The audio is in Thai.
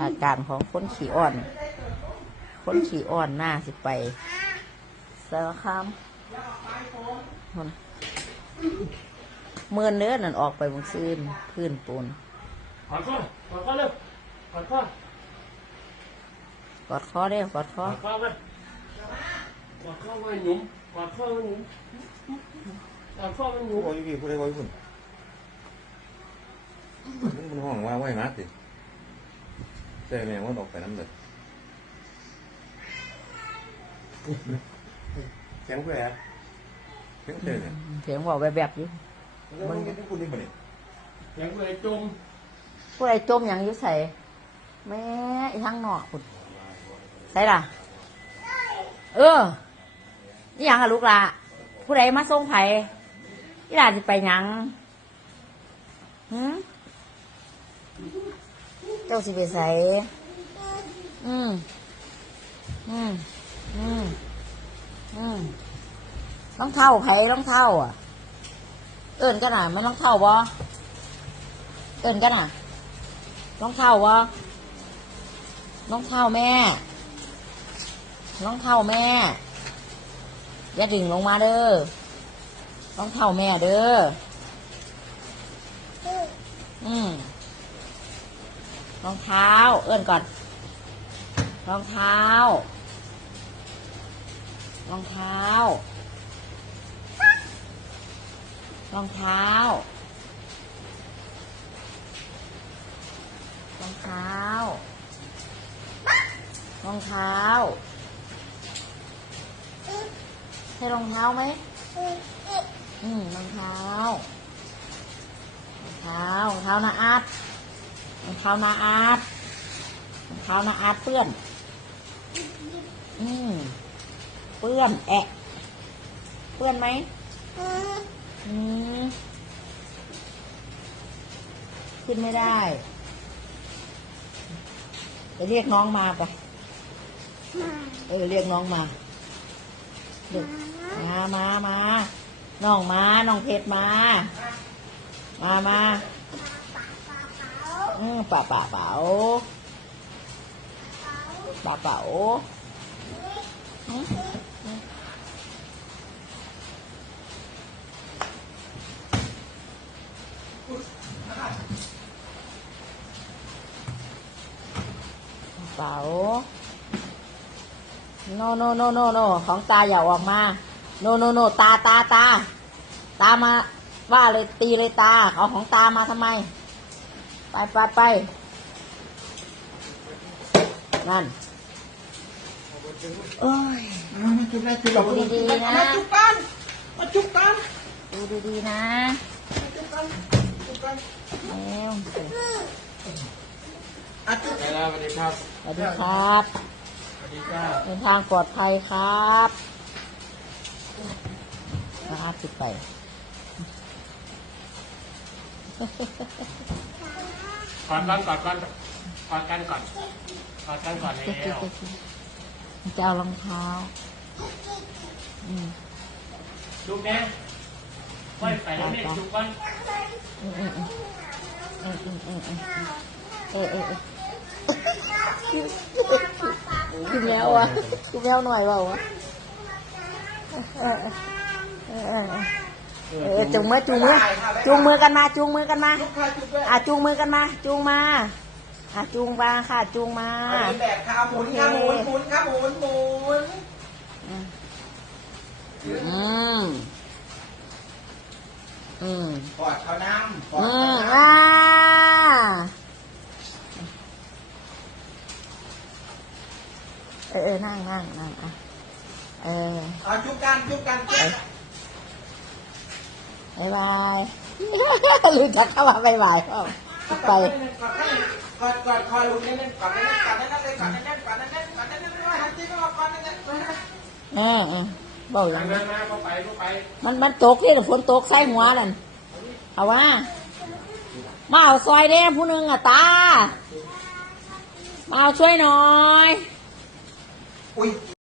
อาการของคนขี่อ่อน คนขี่อ่อนหน้าสิไปสารคามมันเมื่อเนื้อนั่นออกไปบางซีนพื้นปูนขอข้อขอข้อเร็วขอข้อกอดคอเด้อกอดคขออข้อไปขอข้อไว้หนุ่มขอข้อไว้หนุ่มขอข้อไว้หนุ่มโอ้ยพี่พูดได้บ่อยคุณมึงมันห้องว่าไว้มาติ ใช่แม่ว่าออกไปน้ำเด็ดแข็งไปอะแข็งเตยเนี่ยเสียงบอกแบบๆอยู่มันยังพูดได้บ่เนี่ยอย่างเลยจมผู้ใดจมอย่างอยุ่ใส่แม่อีทั้งหนอกพุ่นใส่ล่ะ เออนี่ยังอะลูกละผู้ใดมาส่งไผนี่ล่ะจะไปหยังหืม เจ้าสิไปใส่อืมอืมอืมอืมรองเท้าไผรองเท้าอะ เอินกันอะมันรองเท้าบ่เอินกันอะรองเท้าบ่รองเท้าแม่รองเท้าแม่ อย่าดึงลงมาเด้อรองเท้าแม่เด้อ อืม รองเท้า เอื้อนก่อน รองเท้า รองเท้า รองเท้า รองเท้า รองเท้า ใช่รองเท้าไหมอืมรองเท้ารองเท้ารองเท้านาอาร์ต รองเท้านาอาร์ตรองเท้านาอาร์ตเปื้อน อืมเปื้อนแอะเปื้อนไหมอืมขึ้นไม่ได้ ไปเรียกน้องมาไปเออเรียกน้องมามามามาน้องมา น้องเพชรมา มามา อืมป่าป่าเป๋าป่าเป๋าอืมอืมเป๋าโนโนโนโนโนของตาอย่าออกมาโนโนโนตาตาตา ตามา ว่าเลยตีเลยตา เอาของตามาทำไม ไปไปไปนั่นโอ้ยมาจุ๊บนะจุ๊บเราดูดีๆนะมาจุ๊บกันมาจุ๊บกันดูดีๆนะมาจุ๊บกันจุ๊บกันแล้วอะจุ๊บไปแล้วสวัสดีครับสวัสดีครับสวัสดีจ้าเดินทางปลอดภัยครับอาสิไป กอดกันกอดกันกอดกันก่อนกอดกันก่อนแล้วจะเอารองเท้าอืมจุ๊บแม่ไว้ไปแล้วแม่จุ๊บกันอืมอืมอืมอืมอืมอืมอืมเออเออเออกินแล้วอะกินแล้วหน่อยเปล่าวะเออเออ เออเออเออจุงมือจุงมือจุงมือกันมา จูงมือกันมาจุ๊บค่ะจุ๊บด้วยอะจูงมือกันมา จูงมาอะจูงมาค่ะจูงมาเอาเดินแบบค่ะหมุนค่ะหมุนหมุนค่ะหมุนหมุนอืมอืมกอดเขาน้ำกอดอืเขามน้อ่าเออเออ นั่งนั่งนั่งอะ เออำเอาจุ๊บกันจุ๊บกันจุ๊ บายบายลืมทักเข้ามาบายบายเปล่าไปกอดกอดคอลุงแน่นกอดแน่นกอดแน่นๆเลยกอดแน่นๆกอดแน่นๆกอดแน่นๆไม่ว่าหันจริงก็กอดแน่นเออเออบอกอย่างนั้นนมาเข้าไปเข้าไปมันมันตกที่ฝนตกใส่หัวนั่นเอาว่ามาเอาซอยเด้ผู้หนึงอะตา มาเอาช่วยหน่อยอุ้ย